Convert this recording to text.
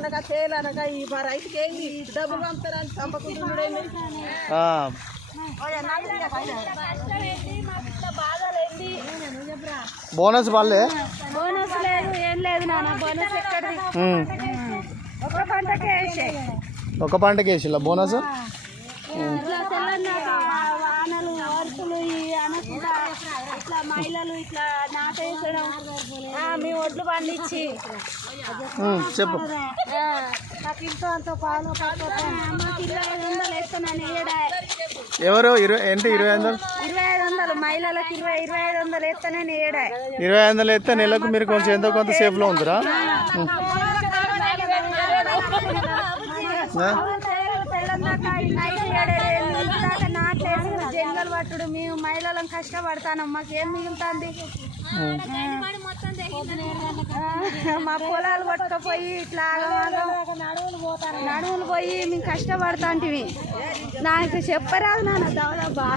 అనగా తేలు అనగా ఈ రైతుకి ఏంది డబ్బులు పంపుతారని చంపకుంటుండేంది బోనస్ వాళ్ళే బోనస్ లేదు ఏం లేదు నాన్న బోనస్ ఎక్కడిది ఒక పంటకి వేసిల్లా బోనస్ వానలు వరుసలు అనకుండా ఇట్లా మహిళలు ఇట్లా నాటేసడం మీ ఒడ్లు పండించి చెప్పు నాకు ఇంతో అంత పాలు మాకు 2500 వేస్తానని ఎవరు 2500 మహిళలకు 2500 వేస్తానని 2500 వేస్తే నెలకు మీరు కొంచెం ఎంతో కొంత సేఫ్లో ఉందిరా జంగల్ పట్టుడు మేము మహిళలను కష్టపడతాను మాకేం మిగులుతుంది మా పొలాలు పట్టుకపోయి ఇట్లా నడువులు పోయి మేము కష్టపడతాంటివి నాకు చెప్పరాదు నాన్న దవదబ్బా